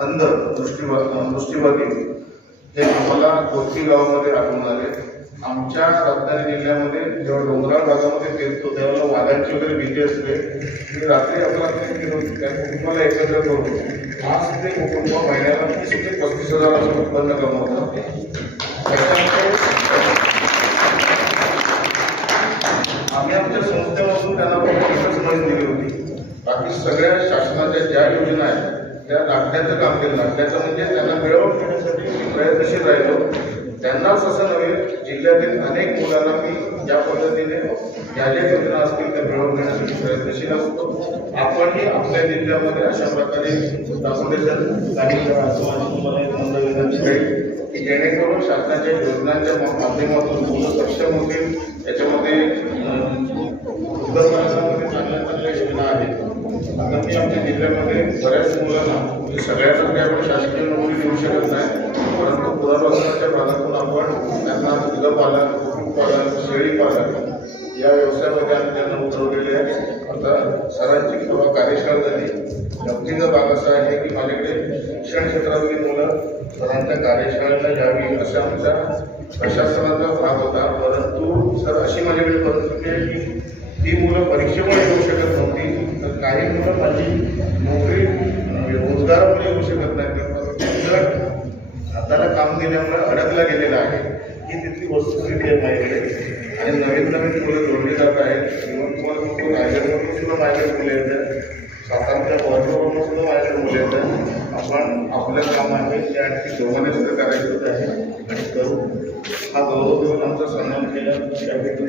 अंध दृष्टिवादी हे आम्हाला कोटी गावामध्ये आढळून आले. आमच्या रत्नागिरी जिल्ह्यामध्ये जेव्हा डोंगराळ भागामध्ये फिरतो त्यावेळेला वाघांची वगैरे भीती असते. मी रात्री आपला केलं होती त्या कुटुंबाला एकत्र करून आज ते कुटुंब महिन्याला 30 ते 35,000 असं उत्पन्न कमवतात. त्याच्यामुळे आम्ही आमच्या संस्थेमधून त्यांना एकच मदत दिली होती. बाकी सगळ्या शासनाच्या ज्या योजना आहेत त्या नाट्याचं काम केलं. नाट्याचं म्हणजे त्यांना मिळवून घेण्यासाठी प्रयत्नशील राहिलो. त्यांनाच असं नव्हे, जिल्ह्यातील अनेक मुलांना मी ज्या पद्धतीने ज्या ज्या योजना असतील त्या मिळवून घेण्यासाठी प्रयत्नशील असतो. आपणही आपल्या जिल्ह्यामध्ये अशा प्रकारे फाउंडेशन काही तुम्हाला एक नंद विनंती राहील की जेणेकरून शासनाच्या योजनांच्या माध्यमातून मुलं सक्षम होतील. त्याच्यामध्ये उत्तर भारतामध्ये चांगल्या चांगल्या योजना आहेत. आता मी आमच्या जिल्ह्यामध्ये बऱ्याच मुलांना सगळ्याच काही आपण शासकीय नोकरी देऊ शकत नाही, परंतु पुनर्वसनाच्या भागातून आपण त्यांना दुग्धपालन, कुक्कुटपालन, शेळीपालन या व्यवसायामध्ये आम्ही त्यांना उतरवलेले आहे. आता सरांची किंवा कार्यशाळा झाली. गमतीचा भाग असा आहे की माझ्याकडे शिक्षण क्षेत्रातली मुलं सरांच्या कार्यशाळेला यावी असा आमचा प्रशासनाचा भाग होता. परंतु सर अशी माझ्याकडे परिस्थिती आहे की ती मुलं परीक्षेमुळे येऊ शकत नव्हती, तर काही मुलं माझी नोकरी रोजगारामुळे येऊ शकत नाही. तर हाताला काम दिल्यामुळे अडकला गेलेला आहे. ही तिथली वस्तुस्थिती आहे माझ्याकडे. आणि नवीन नवीन मुलं जोडली जात आहेत. तुम्हाला म्हणतो रायगडवरून सुद्धा माझ्याकडे मुलं येतात, सातारच्या बॉर्डरवरून सुद्धा माझ्याकडे मुलं येतात. आपण आपलं काम आहे ते आणखी जोमाने सुद्धा करायचं आहे आणि करू. हा गौरव देऊन आमचा सन्मान केला त्याबद्दल